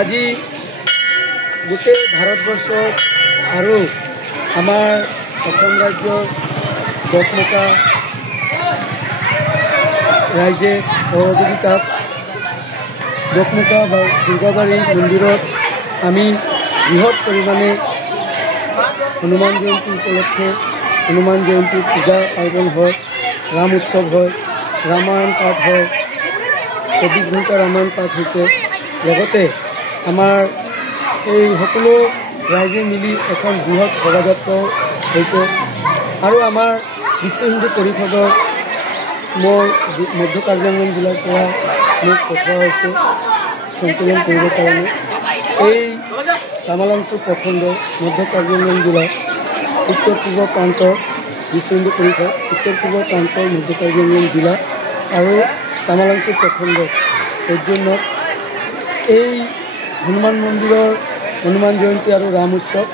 আজি গোটেই ভাৰতবৰ্ষত আৰু আমাৰ অসম ৰাজ্যৰ দহমুখা ৰাইজে সহযোগিতাত দহমুখা দুৰ্গাবাৰী মন্দিৰত আমি বৃহৎ পৰিমাণে হনুমান জয়ন্তী উপলক্ষে হনুমান জয়ন্তী পূজা পাৰ্বণ হয়, ৰাম উৎসৱ হয়, ৰামায়ণ পাঠ হয়, 24 ঘণ্টা ৰামায়ণ পাঠ হৈছে। লগতে আমাৰ এই সকলো ৰাইজে মিলি এখন বৃহৎ শোভাযাত্ৰা হৈছে আৰু আমাৰ বিশ্ব হিন্দু পৰিষদৰ মই মধ্য কাৰ্বি জিলাৰ পৰা মোক পঠোৱা হৈছে সঞ্চালন কৰিবৰ কাৰণে। এই চামালাংচু প্ৰখণ্ডৰ মধ্য কাৰ্বি জিলাৰ উত্তৰ পূৰ্ব প্ৰান্তৰ বিশ্ব হিন্দু পৰিষদ, উত্তৰ পূৰ্ব প্ৰান্তৰ মধ্য কাৰ্বি জিলা আৰু চামালাংচু প্ৰখণ্ডৰ সৌজন্যত এই হনুমান মন্দিৰৰ হনুমান জয়ন্তী আৰু ৰাম উৎসৱ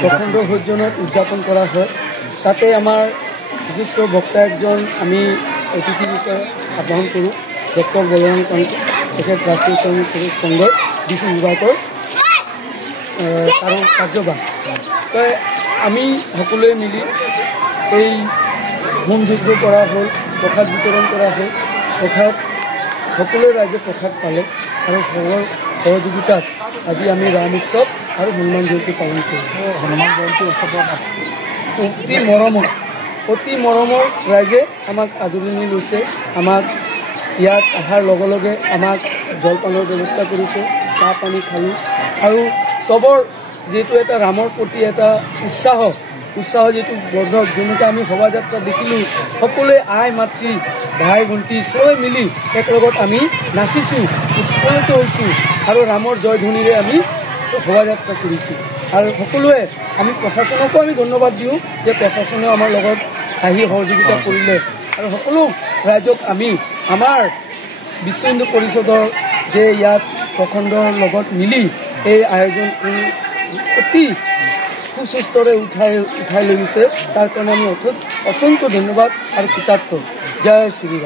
প্ৰখণ্ডৰ সৌজন্যত উদযাপন কৰা হয়। তাতে আমাৰ বিশিষ্ট বক্তা একজন আমি অতিথি ৰূপে আহ্বান কৰোঁ, ডক্টৰ বলৰাম কান্ত, তেখেত ৰাষ্ট্ৰীয় স্বয়ংসেৱক সংঘৰ বিহু বিভাগৰ কাৰ্যবাহ। আমি সকলোৱে মিলি এই হোম যজ্ঞ কৰা হ'ল, প্ৰসাদ বিতৰণ কৰা হ'ল। প্ৰসাদ সকলো ৰাইজে প্ৰসাদ পালে আৰু সবৰ সহযোগিতাত আজি আমি ৰাম উৎসৱ আৰু হনুমান জয়ন্তী পালন কৰোঁ। হনুমান জয়ন্তী উৎসৱত অতি মৰমৰ ৰাইজে আমাক আদৰণি লৈছে। আমাক ইয়াত অহাৰ লগে লগে আমাক জলপানৰ ব্যৱস্থা কৰিছে, চাহ পানী খালোঁ আৰু চবৰ যিহেতু এটা ৰামৰ প্ৰতি এটা উৎসাহ যিটো বৰ্ধক, যেনেকৈ আমি শোভাযাত্ৰা দেখিলোঁ, সকলোৱে আই মাতৃ ভাই ভণ্টি চবে মিলি একেলগত আমি নাচিছোঁ, উৎফুল্লিত হৈছোঁ আৰু ৰামৰ জয় ধ্বনিৰে আমি শোভাযাত্ৰা কৰিছোঁ। আৰু সকলোৱে আমি প্ৰশাসনকো আমি ধন্যবাদ দিওঁ যে প্ৰশাসনেও আমাৰ লগত আহি সহযোগিতা কৰিলে আৰু সকলো ৰাইজক আমি আমাৰ বিশ্ব হিন্দু পৰিষদৰ যে ইয়াত প্ৰখণ্ডৰ লগত মিলি এই আয়োজন অতি সুস্বাস্থ্যৰে উঠাই লৈ গৈছে, তাৰ কাৰণে আমি অসংখ্য ধন্যবাদ আৰু কৃতাৰ্থ। জয় শ্ৰীৰাম।